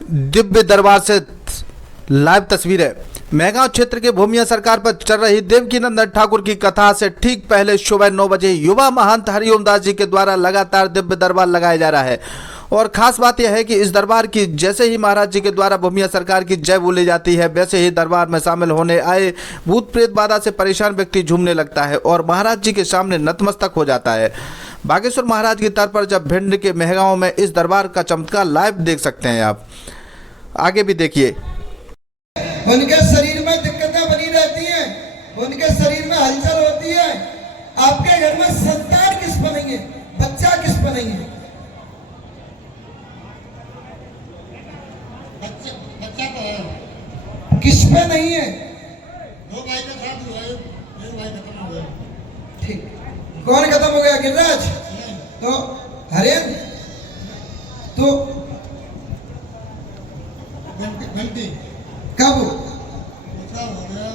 दिव्य दरबार से लाइव तस्वीरें। मेहगांव क्षेत्र के भूमिया सरकार पर चल रही देवकीनंदन ठाकुर की कथा से ठीक पहले सुबह 9 बजे युवा महंत हरिओम दास जी के द्वारा लगातार दिव्य दरबार लगाया जा रहा है। और खास बात यह है कि इस दरबार की जैसे ही महाराज जी के द्वारा भूमिया सरकार की जय बोली जाती है, वैसे ही दरबार में शामिल होने आए भूत प्रेत बाधा से परेशान व्यक्ति झूमने लगता है और महाराज जी के सामने नतमस्तक हो जाता है। बागेश्वर महाराज की तर्ज पर जब भिंड के मेहगांव में इस दरबार का चमत्कार लाइव देख सकते हैं आप। आगे भी देखिए। उनके शरीर में दिक्कतें बनी रहती हैं, उनके शरीर में हलचल होती है। आपके घर में संतान किस बनेंगे, बच्चा किस बनेंगे? बच्चा तो है, किस पे नहीं है? दो भाई का साथ हुआ है, एक भाई खत्म हो गया। ठीक, कौन खत्म हो गया? गिरिराज। तो हरेन तो घंटी कब? दूसरा हो गया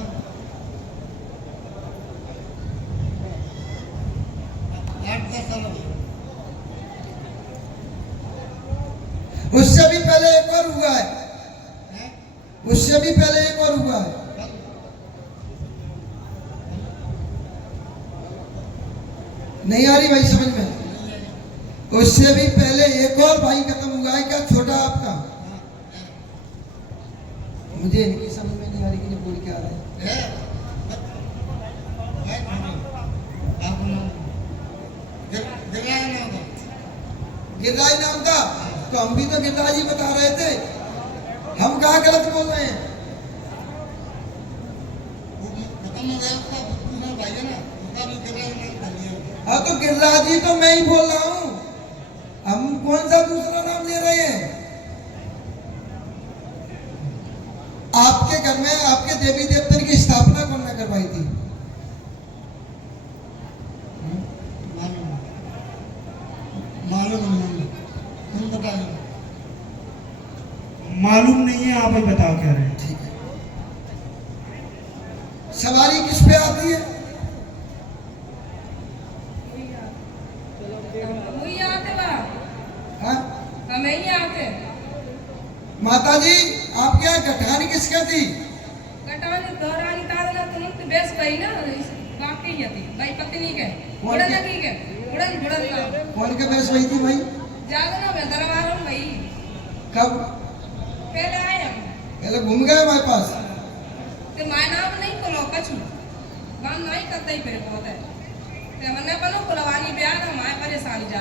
8-10 साल हो गए। उससे भी पहले एक और हुआ है, उससे भी पहले एक और हुआ है। नहीं आ रही भाई समझ में? उससे भी पहले एक और भाई खत्म हुआ है। क्या छोटा आपका? मुझे इनकी समझ में नहीं आ रही कि ये बोल क्या रहा है। गिरिराज नाम का? तो हम भी तो गिरिराज ही बता रहे थे, हम कहाँ गलत बोल रहे हैं? खत्म हो गया उसका दूसरा भाई है ना, उसका भी गिरिराज नाम कर लिया। हाँ तो गिरिराज ही तो मैं ही बोल रहा हूँ, हम कौन सा दूसरा नाम ले रहे हैं? आपके घर में आपके देवी देवता की स्थापना कौन ने करवाई थी? मालूम नहीं, तुम बताओ। मालूम नहीं है, आप ही बताओ क्या रहे हैं। ठीक है, सवारी किस पे आती है? हाँ? माता जी आपके यहाँ गठान किसके थी? कौन के बेस वही थी भाई? कब? पहले घूम गए हमारे पास।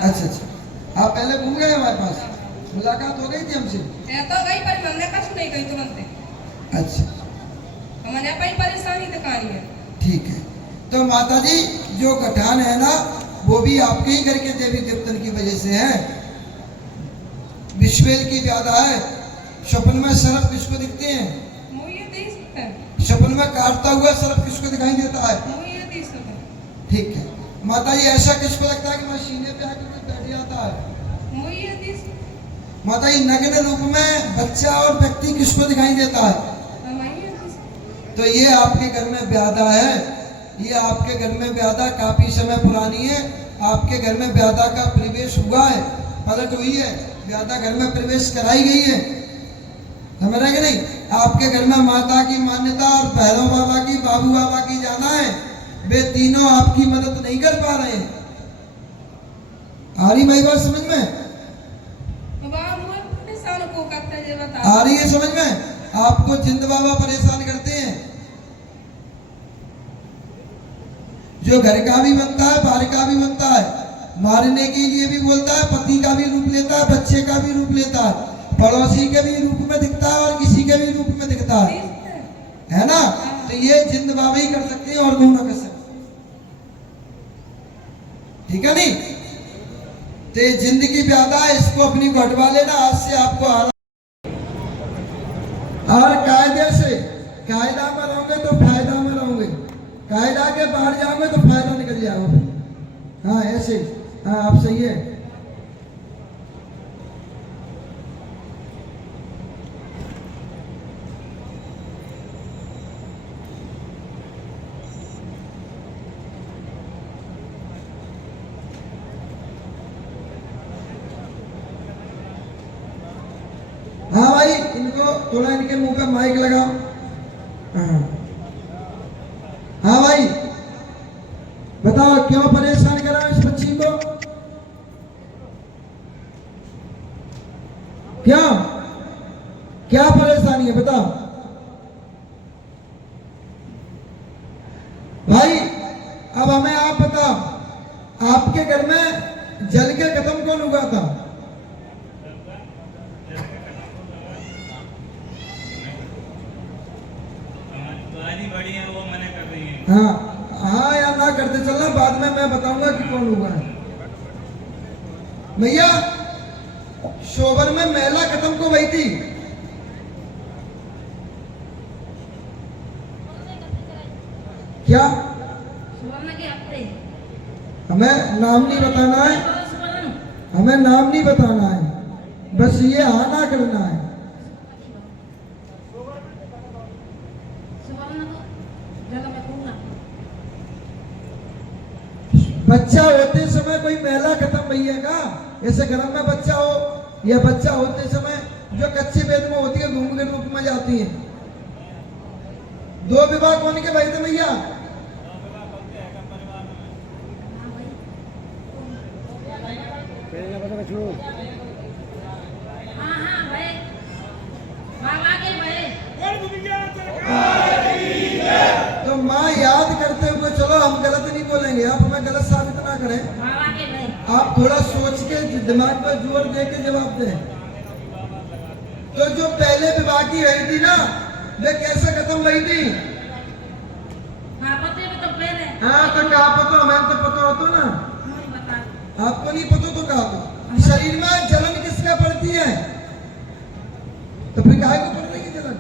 अच्छा अच्छा, आप पहले घूम गए हमारे पास, मुलाकात हो गई थी हमसे? तो गई पर हमने कुछ नहीं कही तुरंत। अच्छा हमने अपनी परेशानी तो कहानी है। ठीक है, तो माता जी जो गठान है ना, वो भी आपके ही घर के देवी देवतन की वजह से है। विश्वेल की ज्यादा है। स्वप्न में सर्प किसको दिखते हैं? स्वप्न में काटता हुआ सर्प किसको दिखाई देता है? ठीक है माता जी, ऐसा किसको लगता है कि मैं सीने पे आकर के बैठ जाता है? माता जी नग्न रूप में बच्चा और व्यक्ति किसको दिखाई देता है? तो ये आपके घर में व्याधा है, ये आपके घर में व्याधा काफी समय पुरानी है। आपके घर में व्याधा का प्रवेश हुआ है, पलट हुई है, व्याधा घर में प्रवेश कराई गई है, समझ रहे कि नहीं? आपके घर में माता की मान्यता और भैरव बाबा की, बाबू बाबा की जाना है, वे तीनों आपकी मदद नहीं कर पा रहे हैं। आ रही भाई बात समझ में? आ रही है समझ में? आपको जिंद बाबा परेशान करते हैं। जो घर का भी बनता है, बाहर का भी बनता है, मारने के लिए भी बोलता है, पति का भी रूप लेता है, बच्चे का भी रूप लेता है, पड़ोसी के भी रूप में दिखता है और किसी के भी रूप में दिखता है ना? तो ये जिंद बाबा ही कर सकते हैं और कोई ना कर सकते, ठीक है नहीं? तो ये जिंदगी ज्यादा है, इसको अपनी घटवा लेना। आज से आपको और कायदे से, कायदा में रहोगे तो फायदा में रहोगे, कायदा के बाहर जाओगे तो फायदा निकल जाओगे। हाँ ऐसे, हाँ आप सही है। हाँ भाई भाई इनको थोड़ा इनके मुंह पे माइक लगाओ। हाँ हाँ भाई बताओ क्यों परेशान कर रहा है इस बच्ची को? क्यों, क्या परेशानी है बताओ भाई। अब हमें आप बताओ, आपके घर में जल के कदम कौन उगाता? बड़ी है वो मना कर रही है। हाँ हाँ या ना करते चलना, बाद में मैं बताऊंगा कि कौन हुआ है। भैया शोबर में महिला खत्म को गई थी। क्या हमें नाम नहीं बताना है, हमें नाम नहीं बताना है, बस ये हाँ ना करना है। बच्चा होते समय कोई महिला खत्म भैया का, जैसे घर में बच्चा हो या बच्चा होते समय जो कच्ची वेद में होती है धूम के रूप में जाती है। दो विवाह कौन के भाई थे भैया? तो माँ याद करते हुए चलो, हम गलत नहीं बोलेंगे, आप हमें गलत साबित ना करें। आप थोड़ा सोच के दिमाग पर जोर दे के जवाब दें। तो जो पहले विवाह की हुई थी ना, वे कैसे खत्म हुई थी? हाँ तो कहा पता, हमें तो पता हो तो ना, आपको नहीं पता तो कहा तो। शरीर में जलन किसका पड़ती है? तो फिर गाय को पड़ रही जलन।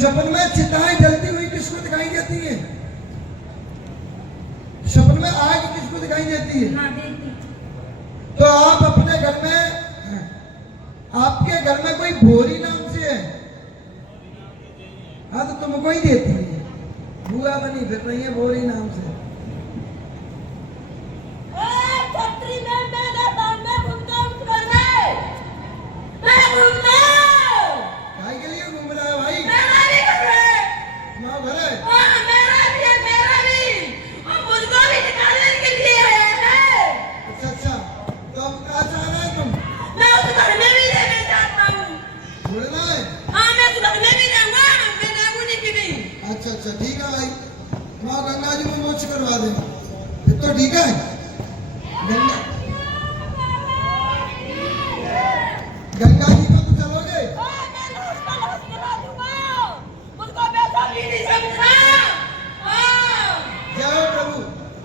सपन में चिताएं जलती हुई किसको दिखाई देती है? सपन में आग किसको दिखाई देती है? तो आप अपने घर में, आपके घर में कोई भोरी नाम से है? हाँ तो तुमको ही देती है, बुआ बनी फिर नहीं है भोरी नाम से। भाई के लिए घूम रहा है भाई? माँ घर है? अच्छा अच्छा, तो अब क्या चाह रहा है तुम? छोड़ना है? अच्छा अच्छा ठीक है भाई, माँ गंगा जी को मोक्ष करवा देना फिर तो ठीक है। गंगा गंगा जी को तो चलोगे? जाओ प्रभु।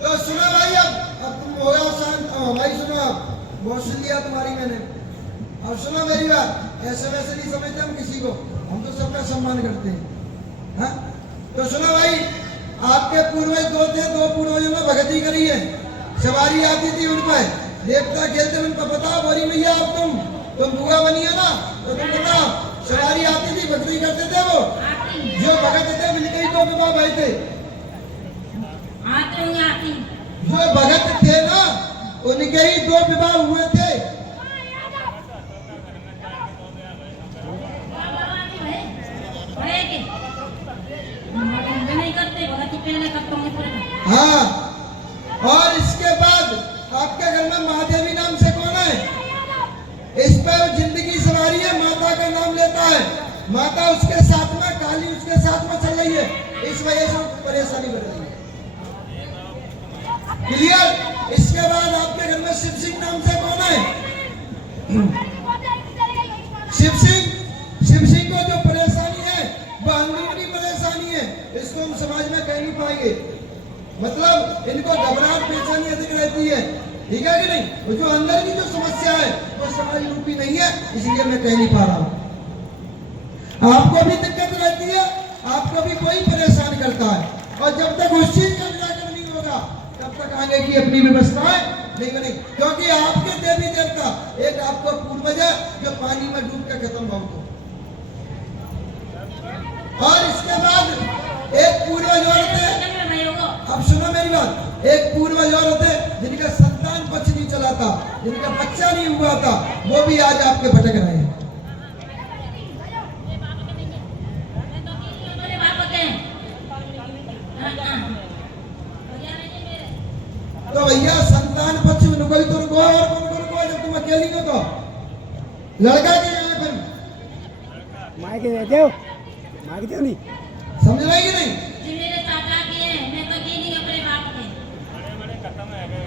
तो सुनो भाई, अब तुम हो गया शांत। भाई सुनो, आप बहुत सुन लिया तुम्हारी मैंने, और सुनो मेरी बात, ऐसे वैसे नहीं समझते हम किसी को, हम तो सबका सम्मान करते हैं। हाँ तो सुनो भाई, आपके पूर्वज दो थे, दो पूर्वजों ने भक्ति करी है, सवारी आती थी उन पर, देवता खेलते उन पर। बताओ बोरी भैया, आप तुम बुआ बनी है ना, तो तुम बताओ सवारी आती थी, भक्ति करते थे वो जो भगत थे, उनके ही दो विवाह भाई थे। जो भगत थे ना, उनके ही दो विवाह हुए थे। हाँ, और इसके बाद आपके घर में महादेवी नाम से कौन है? इस पर जिंदगी सवारी है, माता का नाम लेता है, माता उसके साथ में, काली उसके साथ में चल रही है, इस वजह से परेशानी बढ़ रही है। क्लियर? इसके बाद आपके घर में शिव सिंह नाम से कौन है? शिव सिंह को जो परेशानी है वो अंदरूनी परेशानी है, इसको हम समाज में कह नहीं पाएंगे। मतलब इनको घबराहट परेशानी अधिक रहती है, ठीक है कि नहीं? वो जो अंदर की जो समस्या है वो समाज रूपी नहीं है, इसलिए मैं कह नहीं पा रहा हूँ। आपको भी दिक्कत रहती है, आपको भी कोई परेशान करता है, और जब तक उस चीज का निराकरण नहीं होगा तब तक आगे की अपनी व्यवस्थाएं नहीं बनी। क्योंकि आपके देवी देवता, एक आपको पूर्वज है जो पानी में डूब के खत्म बहुत हो, और इसके बाद एक पूर्वज और थे। अब सुनो मेरी बात, एक पूर्वज और थे जिनका संतान पक्ष नहीं चला था, जिनका बच्चा नहीं हुआ था, वो भी आज आपके भटक रहे हैं। लड़का के यहाँ फिर मायके देते हो मांगते हो नहीं समझ रहे कि नहीं? जी मेरे चाचा के हैं, मैं तो जी नहीं अपने बाप के। इतने बड़े खत्म है गए।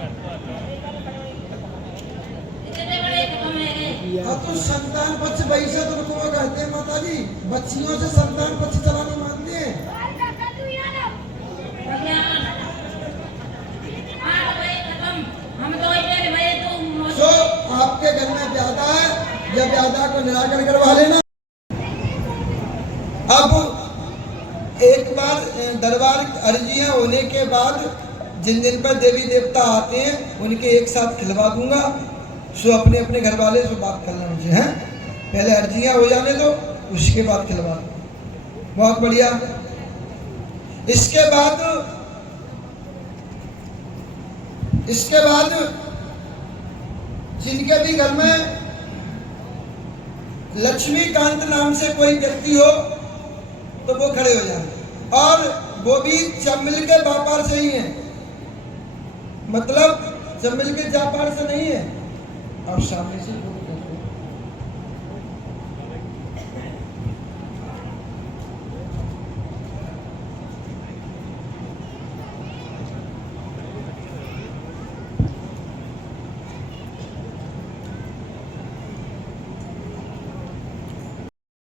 हाँ तो संतान पक्ष वैसे तो उनको वो कहते हैं माता जी, बच्चियों से संतान पक्ष चलाना मानते हैं। तो क्या? 8 बजे खत्म, हम तो इधर बजे तो आपके घर में ब्यादा है, या ब्यादा को निराकरण करवा लेना। अब एक बार दरबार अर्जियां होने के बाद जिन जिन पर देवी देवता आते हैं उनके एक साथ खिलवा दूंगा। सो अपने अपने घर वाले से बात कर लेना मुझे, हैं? पहले अर्जियां हो जाने दो, उसके बाद खिलवा दो। बहुत बढ़िया। इसके बाद जिनके भी घर में लक्ष्मीकांत नाम से कोई व्यक्ति हो तो वो खड़े हो जाए, और वो भी चमिल के व्यापार से ही है, मतलब चमिल के व्यापार से नहीं है। और सामने से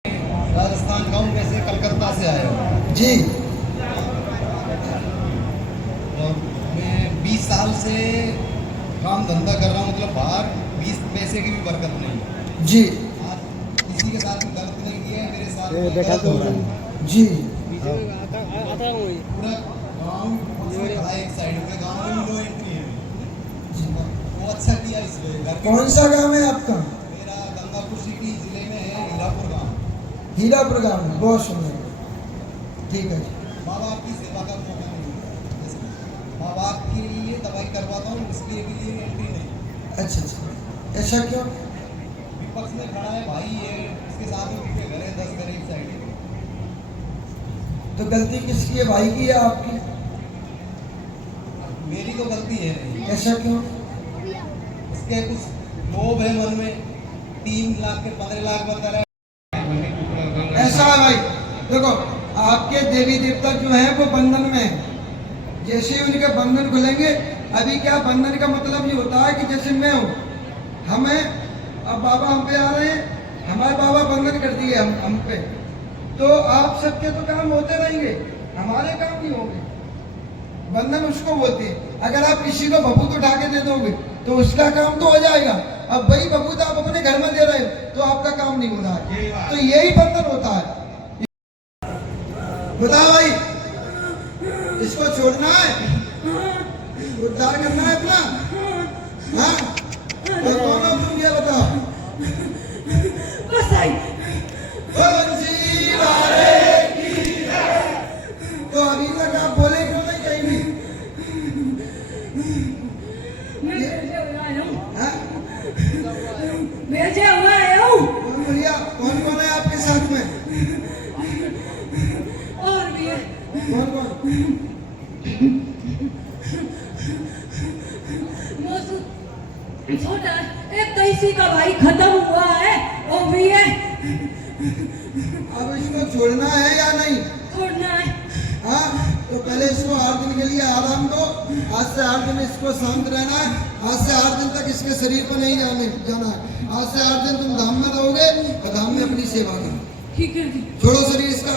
राजस्थान का हूँ, वैसे कलकत्ता से आया हूँ जी। और मैं 20 साल से काम धंधा कर रहा हूँ, मतलब बाहर 20 पैसे की भी बरकत नहीं। जी आज किसी के साथ गलत नहीं किया है, मेरे साथ ये में देखा गलत तो हो रहा है। जी पूरा गाँव खड़ा है एक साइड में, गाँव में भी नो एंट्री है। वो अच्छा किया इसलिए। घर के- कौन सा गांव है आपका? मेरा गंगापुर सिटी जिले में है, हीरापुर गाँव। हीरापुर गांव में। बहुत सुंदर, ठीक है जी। माँ बाप की सेवा का मौका नहीं मिलता। जैसे माँ बाप के लिए दवाई करवाता हूँ, इसलिए भी लिए एंट्री नहीं। अच्छा अच्छा, ऐसा क्यों? विपक्ष में खड़ा है भाई है, इसके साथ में उनके घर है, 10 घर एक साइड है। तो गलती किसकी है? भाई की या आपकी? मेरी तो गलती है नहीं, ऐसा क्यों? इसके कुछ लोभ है मन में। 3 लाख के 15 लाख बता रहा है। ऐसा है भाई, देखो आपके देवी देवता जो हैं वो बंधन में हैं। जैसे ही उनके बंधन खुलेंगे, अभी क्या बंधन का मतलब ये होता है कि जैसे मैं हूँ, हमें अब बाबा हम पे आ रहे हैं, हमारे बाबा बंधन कर दिए हम पे, तो आप सबके तो काम होते रहेंगे, हमारे काम नहीं होंगे। बंधन उसको बोलते हैं। अगर आप किसी को भभूत उठा के दे दोगे तो उसका काम तो हो जाएगा। अब वही भभूत आप अपने घर में दे रहे हो तो आपका काम नहीं हो रहा है। तो यही बंधन होता है। बताओ भाई, इसको छोड़ना है, उद्धार करना है अपना, हाँ? तो कौन हो तुम, ये बताओ। बंसी वाले की जय। तो अभी तक आप बोले क्यों नहीं कहीं भी? हाँ? कौन बोलिया? कौन कौन है आपके साथ में? और भी है। कौन कौन? छोटा एक तो इसी का भाई खत्म हुआ है, वो भी है। अब इसको छोड़ना है या नहीं? छोड़ना है। हाँ, तो पहले इसको 8 दिन के लिए आराम दो। आज से 8 दिन इसको शांत रहना है। आज से 8 दिन तक इसके शरीर पर नहीं जाना है। आज से 8 दिन तुम धाम में रहोगे और धाम में अपनी सेवा करो। ठीक है जी। छोड़ो शरीर इसका।